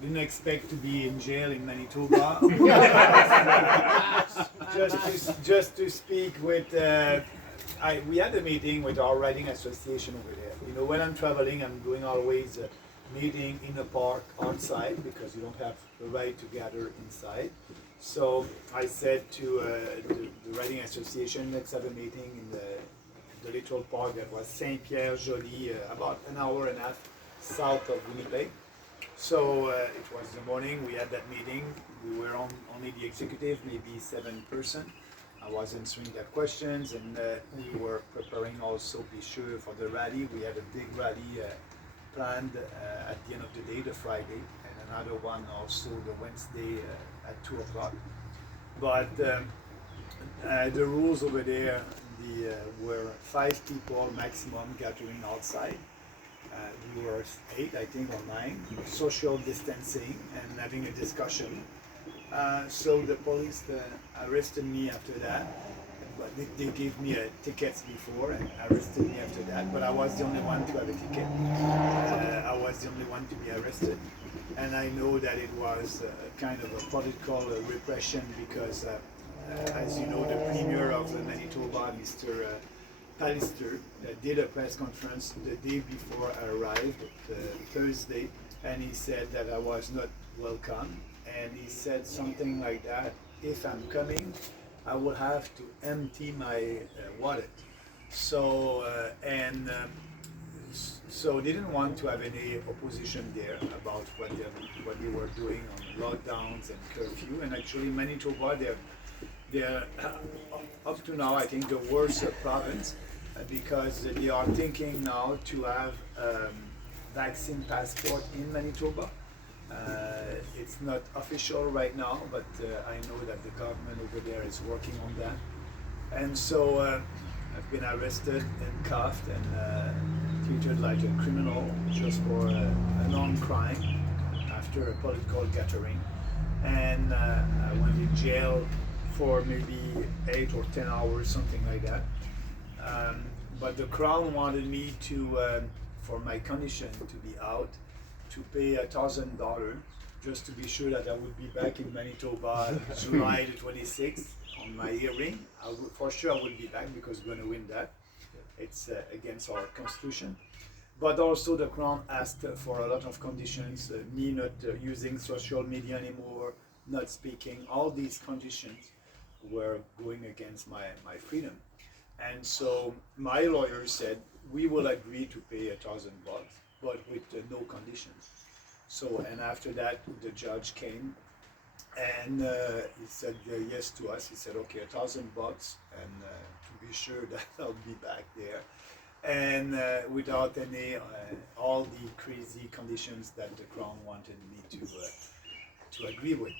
didn't expect to be in jail in Manitoba. just to speak with. We had a meeting with our riding association over there. You know, when I'm traveling, I'm doing always a meeting in a park outside because you don't have the right to gather inside. So I said to the riding association, let's have a meeting in the little park that was Saint Pierre Joly, about an hour and a half south of Winnipeg. So it was the morning, we had that meeting. We were only the executive, maybe 7%. I was answering their questions, and we were preparing also, be sure, for the rally. We had a big rally planned at the end of the day, the Friday, and another one also the Wednesday at 2 o'clock. But the rules over there were 5 people maximum gathering outside. We were 8, I think, or 9, social distancing and having a discussion. So the police arrested me after that, but they gave me tickets before and arrested me after that, but I was the only one to have a ticket. I was the only one to be arrested, and I know that it was kind of a political repression because, as you know, the Premier of Manitoba, Mr. Pallister, did a press conference the day before I arrived, Thursday, and he said that I was not welcome. And he said something like that, if I'm coming, I will have to empty my wallet. So, so they didn't want to have any opposition there about what they were doing on lockdowns and curfew. And actually Manitoba, they're up to now, I think, the worst province because they are thinking now to have vaccine passport in Manitoba. It's not official right now, but I know that the government over there is working on that. And so I've been arrested and cuffed and treated like a criminal just for a non-crime after a political gathering. And I went in jail for maybe 8 or 10 hours, something like that. But the Crown wanted me to, for my condition to be out, to pay $1,000 just to be sure that I would be back in Manitoba July the 26th on my hearing. For sure I would be back because we're going to win that. It's against our constitution. But also the Crown asked for a lot of conditions, me not using social media anymore, not speaking. All these conditions were going against my freedom. And so my lawyer said, we will agree to pay $1,000, but with no conditions. So, and after that, the judge came and he said yes to us. He said, okay, $1,000, and to be sure that I'll be back there. And without any, all the crazy conditions that the Crown wanted me to agree with.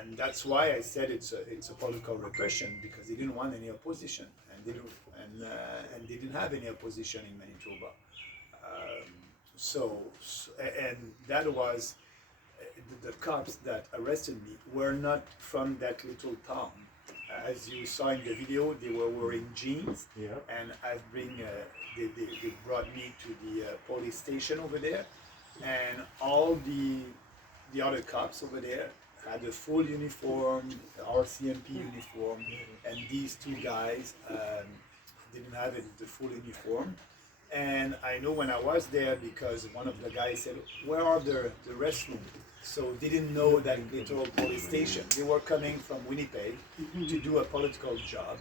And that's why I said it's a political repression, because they didn't want any opposition, and they didn't have any opposition in Manitoba. And that was the cops that arrested me were not from that little town. As you saw in the video, they were wearing jeans, and they brought me to the police station over there, and all the other cops over there had a full uniform, RCMP uniform, and these 2 guys didn't have the full uniform. And I know when I was there, because one of the guys said, where are the restrooms? So they didn't know that little police station. They were coming from Winnipeg to do a political job,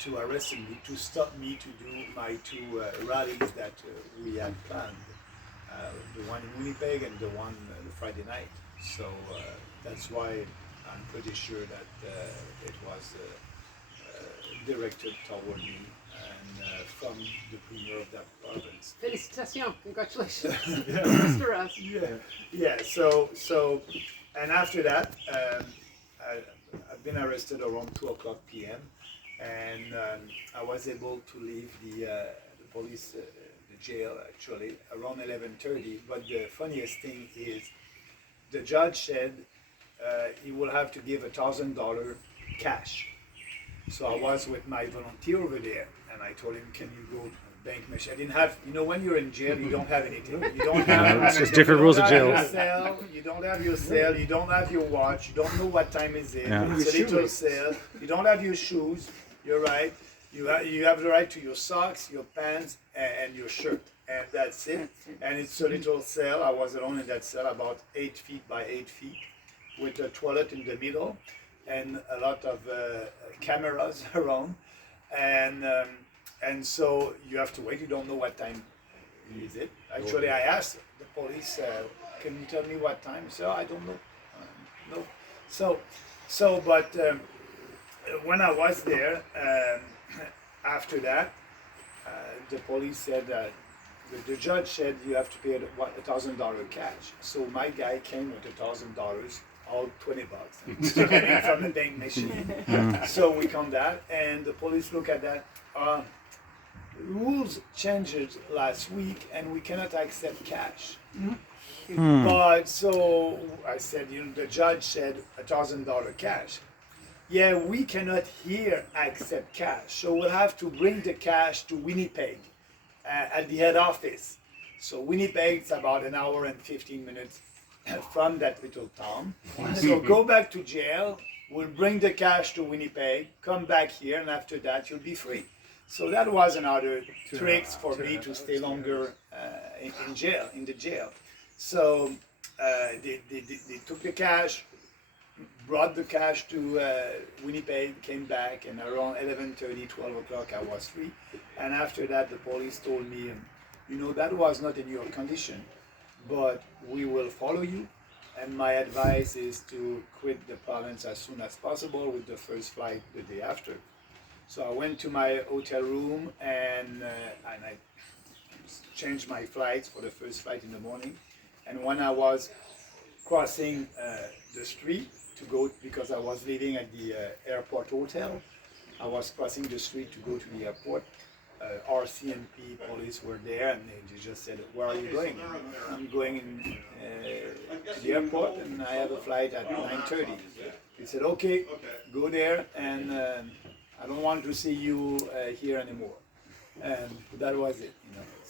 to arrest me, to stop me to do my 2 rallies that we had planned. The one in Winnipeg and the one the Friday night. So that's why I'm pretty sure that it was directed toward me and from the premier of that province. Félicitations, congratulations, Mr. Russ. Yeah. So, and after that, I've been arrested around 2:00 p.m. and I was able to leave the police, the jail actually around 11:30. But the funniest thing is, the judge said he will have to give $1,000 cash. So I was with my volunteer over there, and I told him, can you go bank machine. I didn't have, when you're in jail, you don't have anything. You don't have. It's just different rules of jail. You don't have your cell. You don't have your watch. You don't know what time is it. Yeah. It's a little cell. You don't have your shoes. You're right. You have the right to your socks, your pants, and your shirt, and that's it. And it's a little cell. I was alone in that cell, about 8 feet by 8 feet, with a toilet in the middle, and a lot of cameras around, and so you have to wait. You don't know what time is it. Actually, I asked the police, "Can you tell me what time?" So I don't know. No. But when I was there. After that, the police said that the judge said you have to pay $1,000 cash. So my guy came with $1,000, all $20, getting from the bank machine. So we come that, and the police look at that. Rules changed last week, and we cannot accept cash. But so I said, the judge said $1,000 cash. Yeah, we cannot here accept cash, so we'll have to bring the cash to Winnipeg at the head office. So Winnipeg is about an hour and 15 minutes from that little town. So go back to jail, we'll bring the cash to Winnipeg, come back here, and after that you'll be free. So that was another trick for me to stay longer in jail, in the jail. So they took the cash, brought the cash to Winnipeg, came back, and around 11:30, 12 o'clock, I was free. And after that, the police told me, that was not in your condition, but we will follow you. And my advice is to quit the province as soon as possible with the first flight the day after. So I went to my hotel room and I changed my flights for the first flight in the morning. And when I was crossing the street, to go, because I was living at the airport hotel. I was crossing the street to go to the airport. RCMP police were there, and they just said, "Where are you going?" I'm going to the airport, and I have a flight at 9:30. They said, "Okay, go there, and I don't want to see you here anymore." And that was it,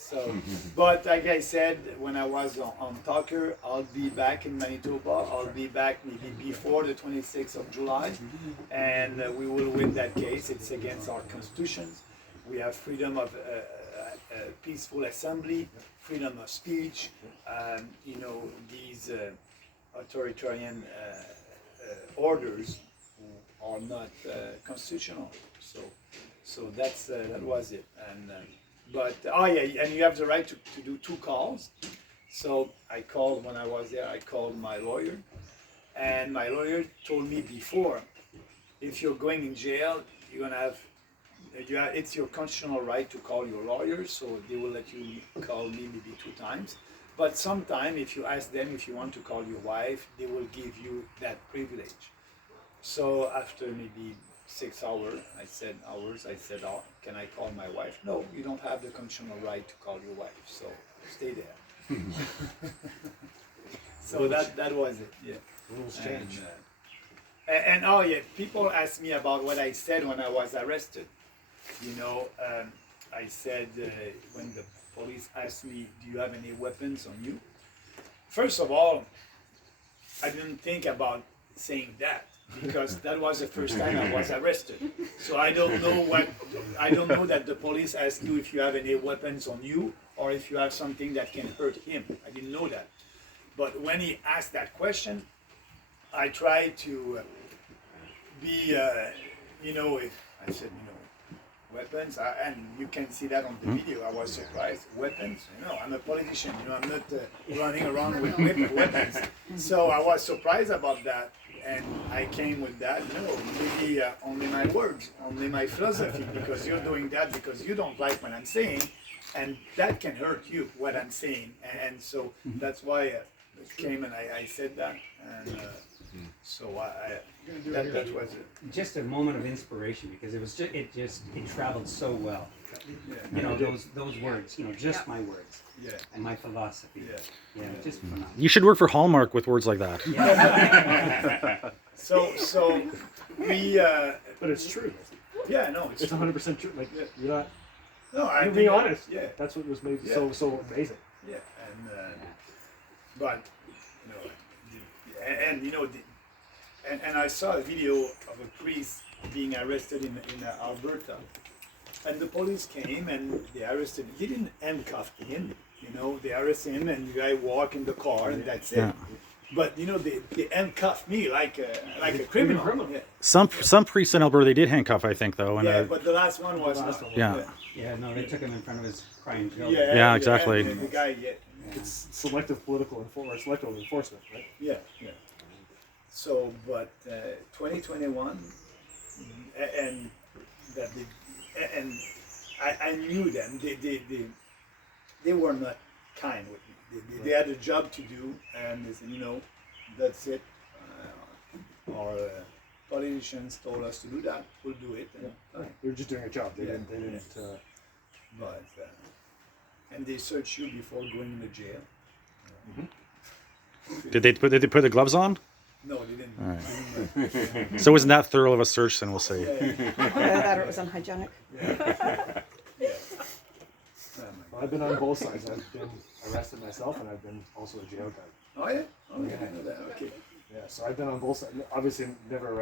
So, but like I said, when I was on Tucker, I'll be back in Manitoba. I'll be back maybe before the 26th of July, and we will win that case. It's against our constitutions. We have freedom of peaceful assembly, freedom of speech. These authoritarian orders are not constitutional. So that was it. And and you have the right to do 2 calls. So I called when I was there. I called my lawyer, and my lawyer told me before, if you're going in jail, you're gonna have. It's your constitutional right to call your lawyer, so they will let you call me maybe 2 times. But sometime, if you ask them if you want to call your wife, they will give you that privilege. So after maybe 6 hours, I said, "Oh, can I call my wife?" "No, you don't have the constitutional right to call your wife, so stay there." So that was it, yeah. Rules change. And people ask me about what I said when I was arrested. I said when the police asked me, "Do you have any weapons on you?" First of all, I didn't think about saying that, because that was the first time I was arrested. So I don't know that the police ask you if you have any weapons on you or if you have something that can hurt him. I didn't know that. But when he asked that question, I tried to be, if I said, weapons, and you can see that on the video. I was surprised. Weapons? I'm a politician. I'm not running around with weapons. So I was surprised about that. And I came with that, maybe only my words, only my philosophy, because you're doing that because you don't like what I'm saying, and that can hurt you, what I'm saying. And so that's why I came and I said that. And so that was it. Just a moment of inspiration, because it traveled so well. Yeah. Those words, just my words. Yeah. And my philosophy. Yeah. Just phenomenal. You should work for Hallmark with words like that. So we. But it's true. Yeah, no, It's 100% true. Like you're not. No, I You're think being that- honest. Yeah, That's what was made Yeah. so amazing. yeah, but you know, and you know, and I saw a video of a priest being arrested in Alberta, and the police came and they arrested him. He didn't handcuff him, you know. They arrested him and the guy walked in the car and that's it. Yeah. But you know, they handcuffed me like a criminal. Yeah. Some priests in Alberta they did handcuff, I think, though. And Yeah, but the last one was The last not. one. Yeah. Yeah, no, they took him in front of his crying children. Yeah, exactly. And the guy, yeah, It's selective selective enforcement, right? yeah, yeah. So, but 2021, and that and I knew them. They were not kind with me. They had a job to do, and they said, you know, that's it. Our politicians told us to do that. We'll do it. And, They were just doing a job. They Yeah. didn't. They didn't. but and they search you before going into jail. did they put the gloves on? No, they didn't. All right. They didn't. So it wasn't that thorough of a search, then we'll say. That it was unhygienic. Well, I've been on both sides. I've been arrested myself, and I've been also a jail guard. Oh yeah. Oh, yeah. I know that. Okay. Yeah, so I've been on both sides. Obviously, never arrested